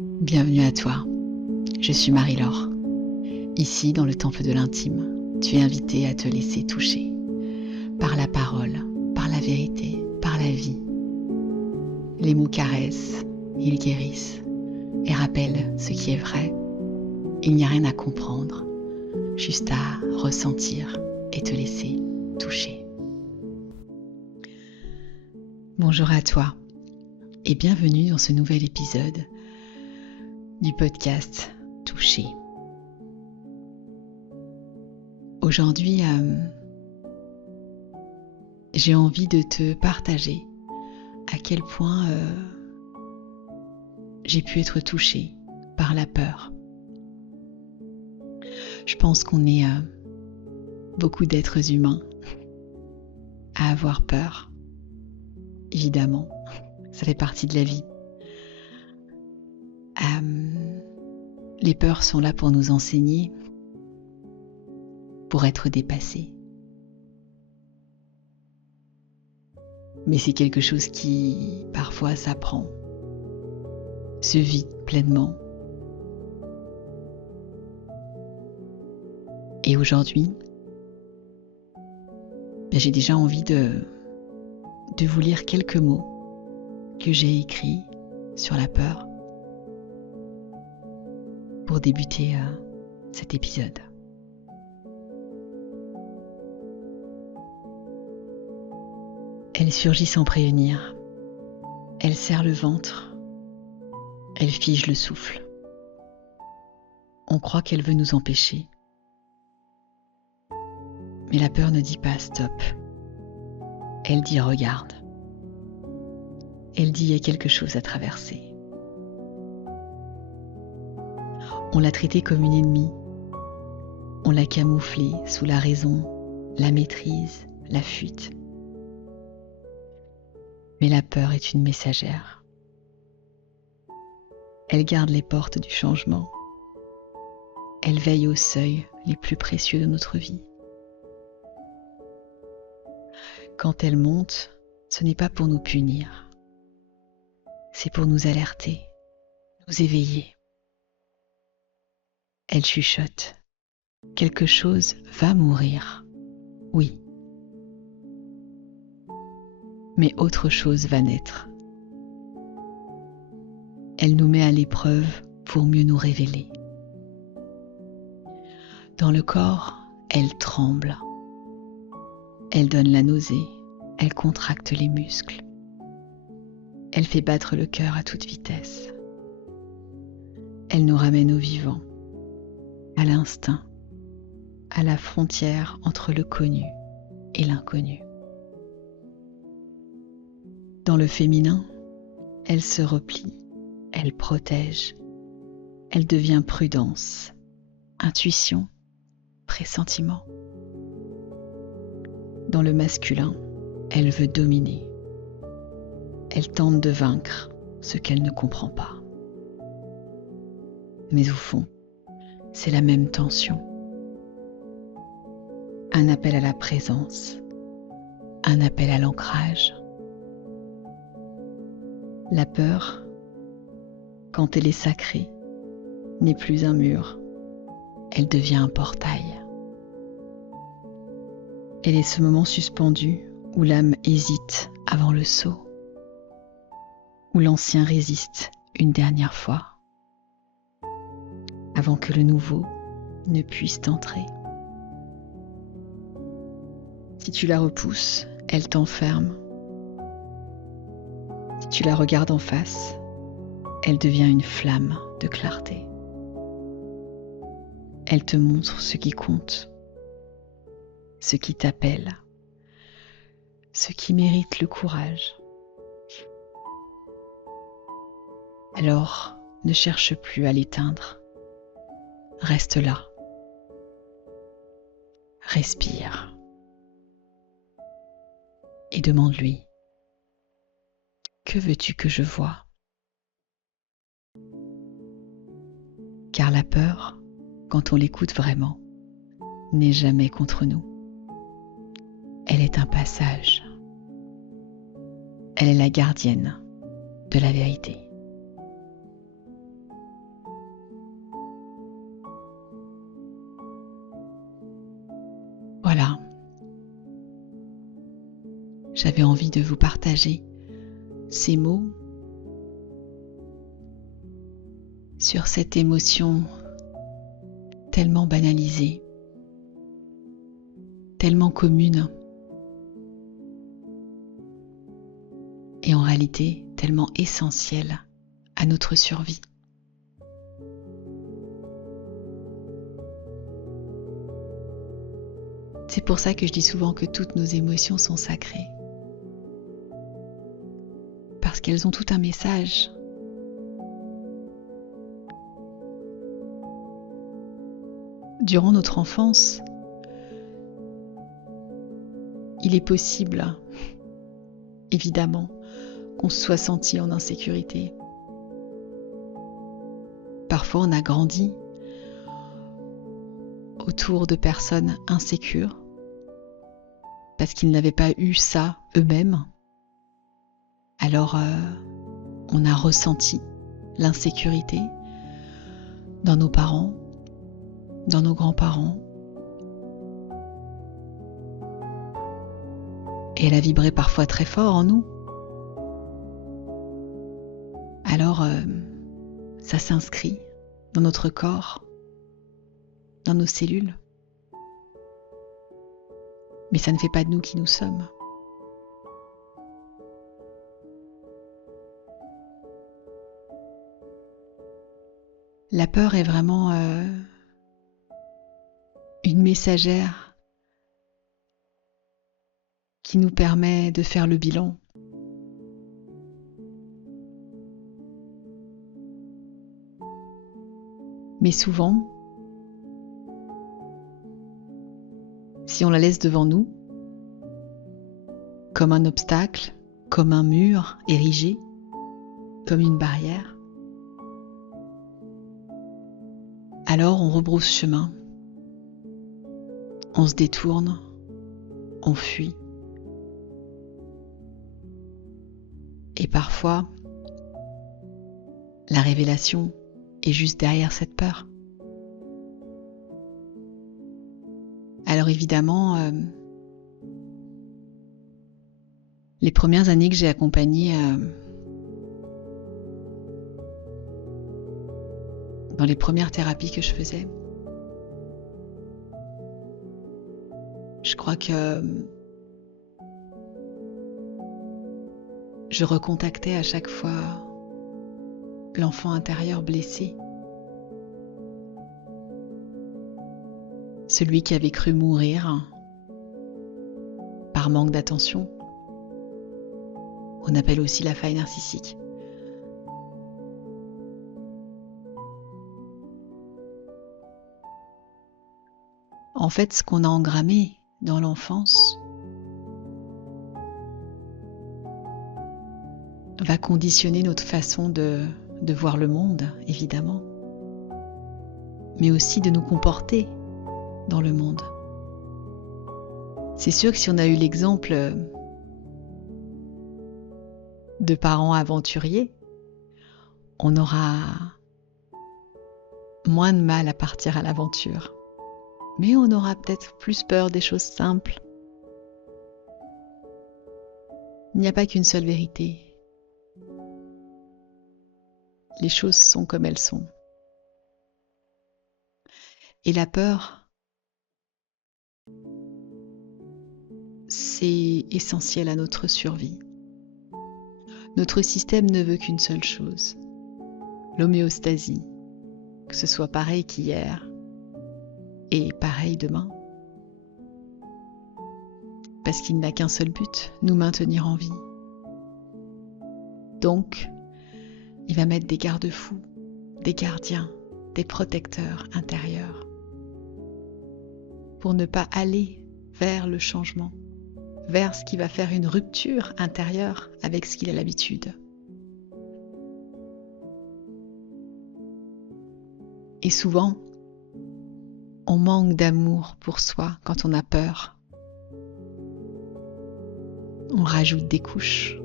Bienvenue à toi, je suis Marie-Laure. Ici, dans le temple de l'intime, tu es invitée à te laisser toucher par la parole, par la vérité, par la vie. Les mots caressent, ils guérissent et rappellent ce qui est vrai. Il n'y a rien à comprendre, juste à ressentir et te laisser toucher. Bonjour à toi et bienvenue dans ce nouvel épisode du podcast Toucher. Aujourd'hui, j'ai envie de te partager à quel point j'ai pu être touchée par la peur. Je pense qu'on est beaucoup d'êtres humains à avoir peur. Évidemment, ça fait partie de la vie. Les peurs sont là pour nous enseigner, pour être dépassés. Mais c'est quelque chose qui, parfois, s'apprend, se vit pleinement. Et aujourd'hui, j'ai déjà envie de vous lire quelques mots que j'ai écrits sur la peur pour débuter cet épisode. Elle surgit sans prévenir, elle serre le ventre, elle fige le souffle. On croit qu'elle veut nous empêcher. Mais la peur ne dit pas stop. Elle dit regarde. Elle dit il y a quelque chose à traverser. On l'a traitée comme une ennemie. On l'a camouflée sous la raison, la maîtrise, la fuite. Mais la peur est une messagère. Elle garde les portes du changement. Elle veille aux seuils les plus précieux de notre vie. Quand elle monte, ce n'est pas pour nous punir. C'est pour nous alerter, nous éveiller. Elle chuchote. Quelque chose va mourir. Oui. Mais autre chose va naître. Elle nous met à l'épreuve pour mieux nous révéler. Dans le corps, elle tremble. Elle donne la nausée, elle contracte les muscles. Elle fait battre le cœur à toute vitesse. Elle nous ramène au vivant, à l'instinct, à la frontière entre le connu et l'inconnu. Dans le féminin, elle se replie, elle protège, elle devient prudence, intuition, pressentiment. Dans le masculin, elle veut dominer. Elle tente de vaincre ce qu'elle ne comprend pas. Mais au fond, c'est la même tension. Un appel à la présence, un appel à l'ancrage. La peur, quand elle est sacrée, n'est plus un mur, elle devient un portail. Elle est ce moment suspendu où l'âme hésite avant le saut, où l'ancien résiste une dernière fois, avant que le nouveau ne puisse entrer. Si tu la repousses, elle t'enferme. Si tu la regardes en face, elle devient une flamme de clarté. Elle te montre ce qui compte, ce qui t'appelle, ce qui mérite le courage. Alors, ne cherche plus à l'éteindre. Reste là. Respire. Et demande-lui, que veux-tu que je voie ? Car la peur, quand on l'écoute vraiment, n'est jamais contre nous. Elle est un passage. Elle est la gardienne de la vérité. j'avais envie de vous partager ces mots sur cette émotion tellement banalisée, tellement commune, et en réalité tellement essentielle à notre survie. C'est pour ça que je dis souvent que toutes nos émotions sont sacrées. Parce qu'elles ont tout un message. Durant notre enfance, il est possible, évidemment, qu'on se soit senti en insécurité. Parfois, on a grandi autour de personnes insécures parce qu'ils n'avaient pas eu ça eux-mêmes. Alors, on a ressenti l'insécurité dans nos parents, dans nos grands-parents. Et elle a vibré parfois très fort en nous. Alors, ça s'inscrit dans notre corps, dans nos cellules. Mais ça ne fait pas de nous qui nous sommes. La peur est vraiment une messagère qui nous permet de faire le bilan. Mais souvent, si on la laisse devant nous, comme un obstacle, comme un mur érigé, comme une barrière, alors on rebrousse chemin, on se détourne, on fuit. Et parfois, la révélation est juste derrière cette peur. Alors évidemment, les premières années que j'ai accompagnées dans les premières thérapies que je faisais, je crois que je recontactais à chaque fois l'enfant intérieur blessé, celui qui avait cru mourir par manque d'attention. On appelle aussi la faille narcissique. En fait, ce qu'on a engrammé dans l'enfance va conditionner notre façon de voir le monde, évidemment, mais aussi de nous comporter dans le monde. C'est sûr que si on a eu l'exemple de parents aventuriers, on aura moins de mal à partir à l'aventure. Mais on aura peut-être plus peur des choses simples. Il n'y a pas qu'une seule vérité. Les choses sont comme elles sont. Et la peur, c'est essentiel à notre survie. Notre système ne veut qu'une seule chose, l'homéostasie, que ce soit pareil qu'hier et pareil demain. Parce qu'il n'a qu'un seul but, nous maintenir en vie. Donc, il va mettre des garde-fous, des gardiens, des protecteurs intérieurs pour ne pas aller vers le changement, vers ce qui va faire une rupture intérieure avec ce qu'il a l'habitude. Et souvent, on manque d'amour pour soi quand on a peur. On rajoute des couches.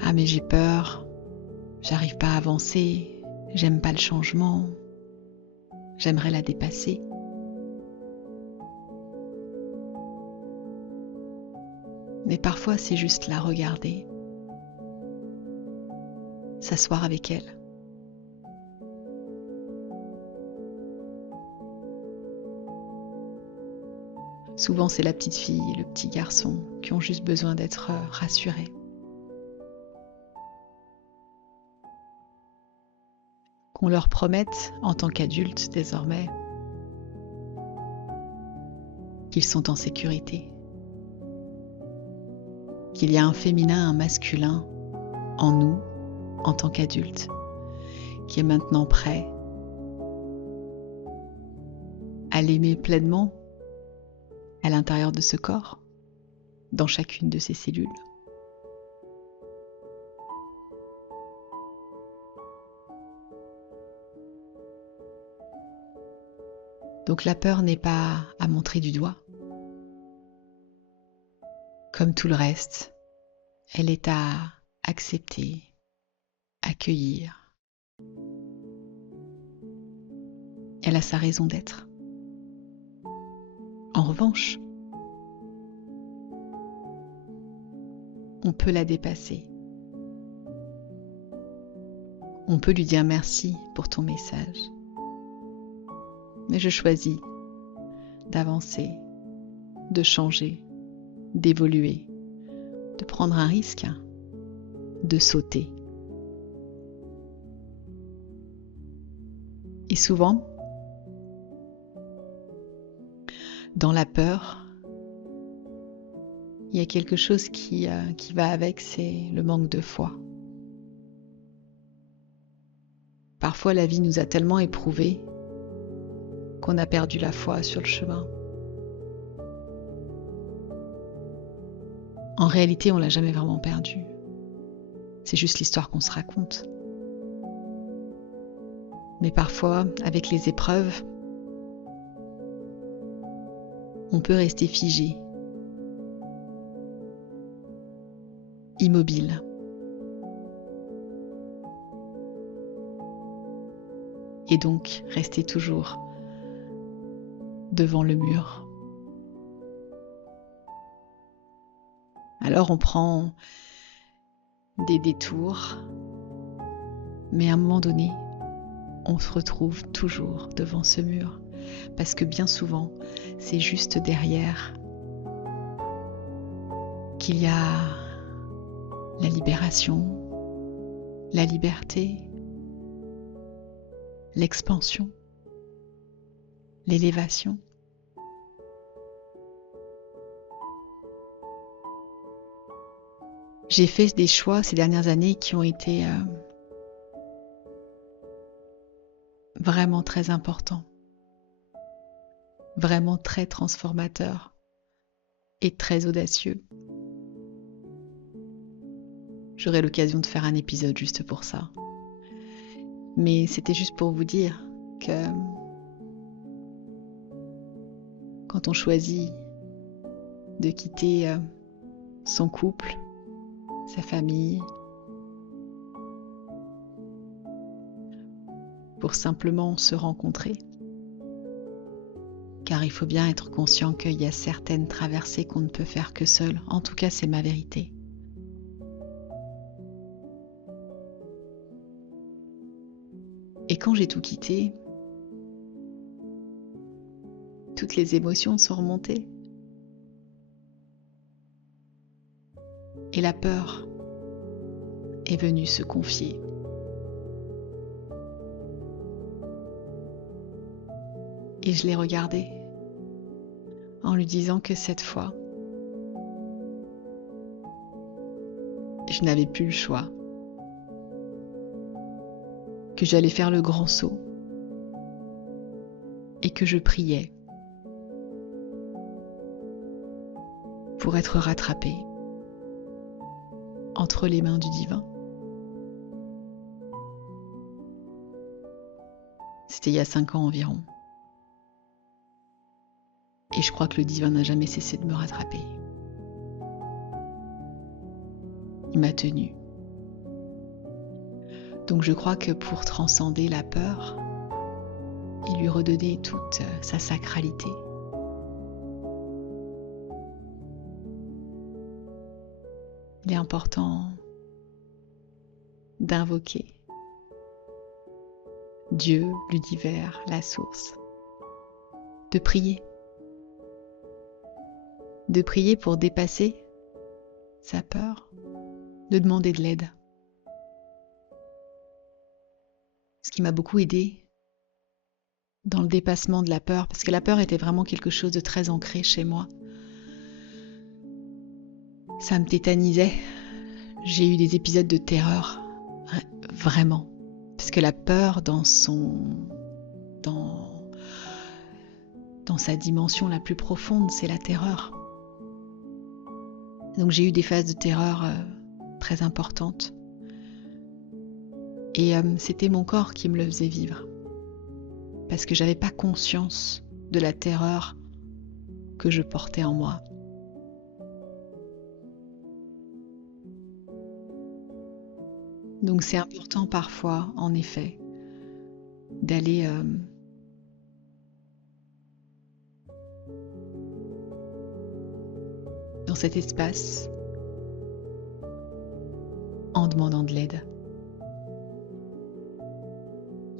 Ah mais j'ai peur, j'arrive pas à avancer, j'aime pas le changement, j'aimerais la dépasser. mais parfois c'est juste la regarder, s'asseoir avec elle. Souvent c'est la petite fille et le petit garçon qui ont juste besoin d'être rassurés. Qu'on leur promette, en tant qu'adultes désormais, qu'ils sont en sécurité, qu'il y a un féminin, un masculin en nous, en tant qu'adultes, qui est maintenant prêt à l'aimer pleinement à l'intérieur de ce corps, dans chacune de ses cellules. Donc la peur n'est pas à montrer du doigt. Comme tout le reste, elle est à accepter, accueillir. Elle a sa raison d'être. En revanche, on peut la dépasser. On peut lui dire merci pour ton message. Mais je choisis d'avancer, de changer, d'évoluer, de prendre un risque, de sauter. Et souvent, dans la peur, il y a quelque chose qui va avec, c'est le manque de foi. Parfois, la vie nous a tellement éprouvés qu'on a perdu la foi sur le chemin. En réalité, on l'a jamais vraiment perdue. C'est juste l'histoire qu'on se raconte. Mais parfois, avec les épreuves, on peut rester figé, immobile. Et donc, rester toujours devant le mur. Alors on prend des détours, mais à un moment donné, on se retrouve toujours devant ce mur, parce que bien souvent, c'est juste derrière qu'il y a la libération, la liberté, l'expansion, l'élévation. J'ai fait des choix ces dernières années qui ont été vraiment très importants, vraiment très transformateurs et très audacieux. J'aurai l'occasion de faire un épisode juste pour ça. Mais c'était juste pour vous dire que quand on choisit de quitter son couple, sa famille, pour simplement se rencontrer, car il faut bien être conscient qu'il y a certaines traversées qu'on ne peut faire que seul. En tout cas, c'est ma vérité. Et quand j'ai tout quitté, toutes les émotions sont remontées. Et la peur est venue se confier. Et je l'ai regardée en lui disant que cette fois, je n'avais plus le choix, que j'allais faire le grand saut et que je priais pour être rattrapée entre les mains du divin. C'était il y a 5 ans environ. Et je crois que le divin n'a jamais cessé de me rattraper. Il m'a tenue. Donc je crois que pour transcender la peur et lui redonner toute sa sacralité, il est important d'invoquer Dieu, l'univers, la source, de prier pour dépasser sa peur, de demander de l'aide. Ce qui m'a beaucoup aidée dans le dépassement de la peur, parce que la peur était vraiment quelque chose de très ancré chez moi. Ça me tétanisait. J'ai eu des épisodes de terreur, vraiment. Parce que la peur dans sa dimension la plus profonde, c'est la terreur. Donc j'ai eu des phases de terreur très importantes. Et c'était mon corps qui me le faisait vivre. Parce que j'avais pas conscience de la terreur que je portais en moi. Donc c'est important parfois, en effet, d'aller dans cet espace en demandant de l'aide.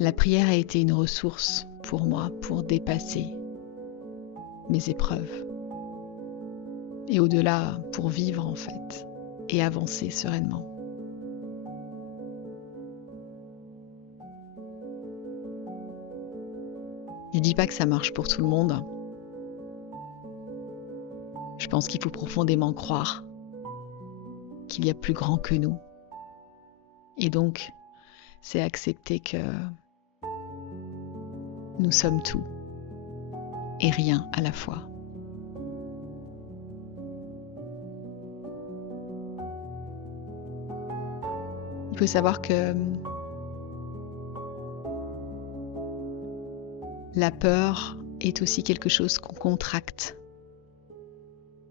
La prière a été une ressource pour moi pour dépasser mes épreuves. Et au-delà, pour vivre en fait et avancer sereinement. Je ne dis pas que ça marche pour tout le monde. Je pense qu'il faut profondément croire qu'il y a plus grand que nous. Et donc, c'est accepter que nous sommes tout et rien à la fois. Il faut savoir que la peur est aussi quelque chose qu'on contracte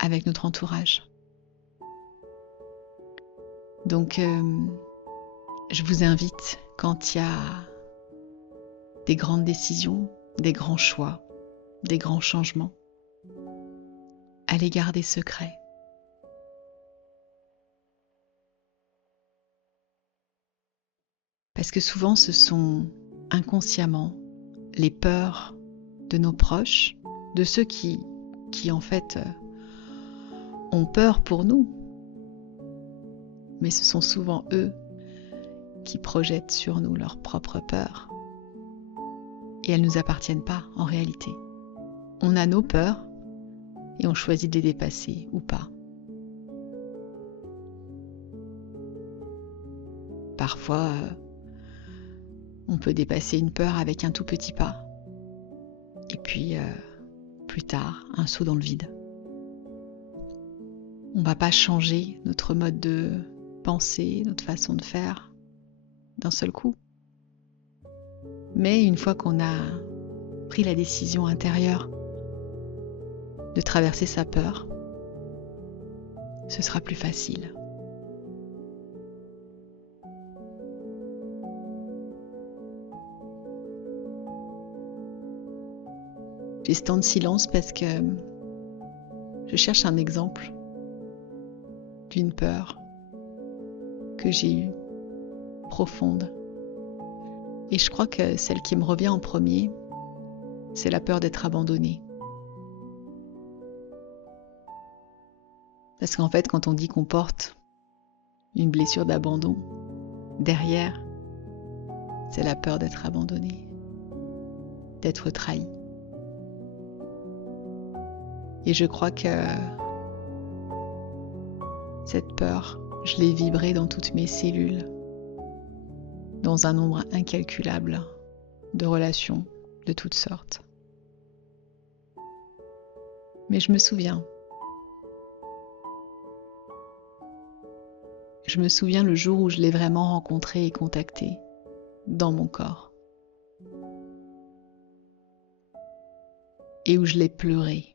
avec notre entourage. Donc, je vous invite, quand il y a des grandes décisions, des grands choix, des grands changements, à les garder secrets. Parce que souvent, ce sont inconsciemment les peurs de nos proches, de ceux qui en fait ont peur pour nous. Mais ce sont souvent eux qui projettent sur nous leurs propres peurs. Et elles ne nous appartiennent pas en réalité. On a nos peurs et on choisit de les dépasser ou pas. Parfois, on peut dépasser une peur avec un tout petit pas. Et puis, plus tard, un saut dans le vide. On ne va pas changer notre mode de pensée, notre façon de faire d'un seul coup. Mais une fois qu'on a pris la décision intérieure de traverser sa peur, ce sera plus facile. J'ai ce temps de silence parce que je cherche un exemple d'une peur que j'ai eue, profonde. Et je crois que celle qui me revient en premier, c'est la peur d'être abandonnée. Parce qu'en fait, quand on dit qu'on porte une blessure d'abandon, derrière, c'est la peur d'être abandonné, d'être trahi. Et je crois que cette peur, je l'ai vibrée dans toutes mes cellules, dans un nombre incalculable de relations de toutes sortes. Mais je me souviens le jour où je l'ai vraiment rencontré et contacté dans mon corps. Et où je l'ai pleuré.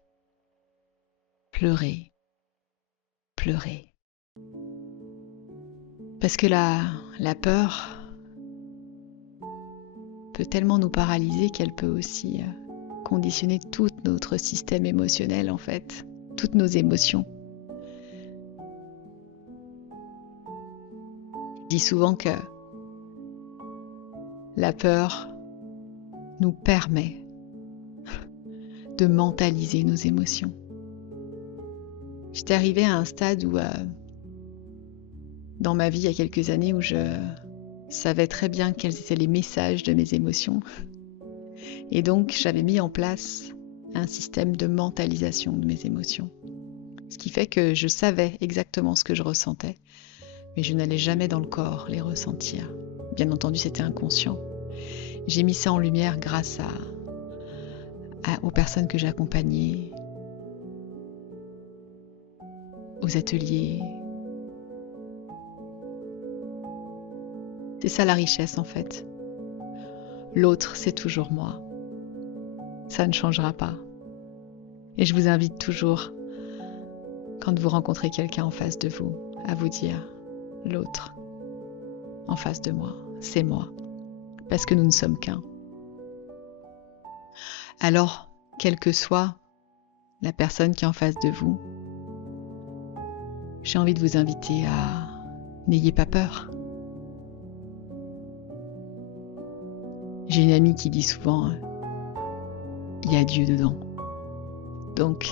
Parce que la peur peut tellement nous paralyser qu'elle peut aussi conditionner tout notre système émotionnel en fait, toutes nos émotions. dis souvent que la peur nous permet de mentaliser nos émotions. J'étais arrivée à un stade où, dans ma vie il y a quelques années, où je savais très bien quels étaient les messages de mes émotions. Et donc, j'avais mis en place un système de mentalisation de mes émotions. Ce qui fait que je savais exactement ce que je ressentais, mais je n'allais jamais dans le corps les ressentir. Bien entendu, c'était inconscient. J'ai mis ça en lumière grâce aux personnes que j'accompagnais, aux ateliers. C'est ça la richesse en fait. L'autre, c'est toujours moi. Ça ne changera pas. Et je vous invite toujours, quand vous rencontrez quelqu'un en face de vous, à vous dire « L'autre, en face de moi, c'est moi. » Parce que nous ne sommes qu'un. Alors, quelle que soit la personne qui est en face de vous, j'ai envie de vous inviter à n'ayez pas peur. J'ai une amie qui dit souvent il y a Dieu dedans. Donc,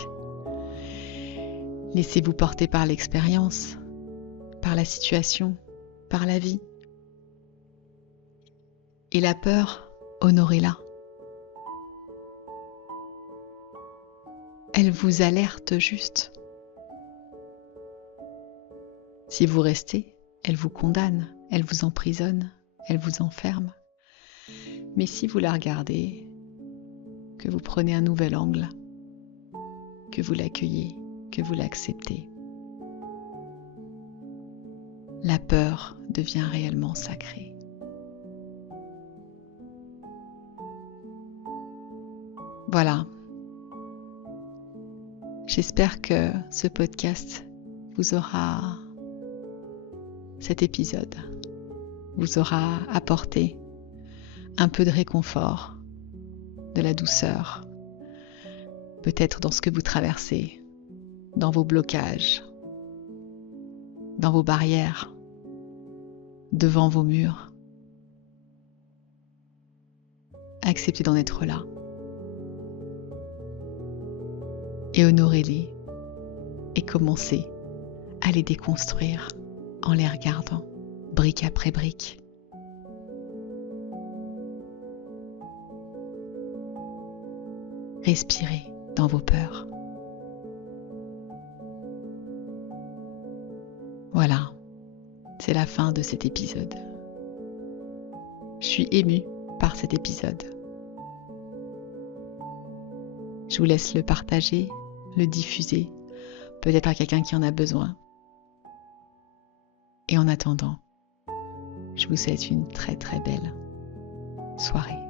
laissez-vous porter par l'expérience, par la situation, par la vie. Et la peur, honorez-la. Elle vous alerte juste. Si vous restez, elle vous condamne, elle vous emprisonne, elle vous enferme. Mais si vous la regardez, que vous prenez un nouvel angle, que vous l'accueillez, que vous l'acceptez, la peur devient réellement sacrée. Voilà. J'espère que ce podcast cet épisode vous aura apporté un peu de réconfort, de la douceur, peut-être dans ce que vous traversez, dans vos blocages, dans vos barrières, devant vos murs. Acceptez d'en être là et honorez-les et commencez à les déconstruire en les regardant brique après brique. Respirez dans vos peurs. Voilà, c'est la fin de cet épisode. Je suis émue par cet épisode. Je vous laisse le partager, le diffuser, peut-être à quelqu'un qui en a besoin. Et en attendant, je vous souhaite une très très belle soirée.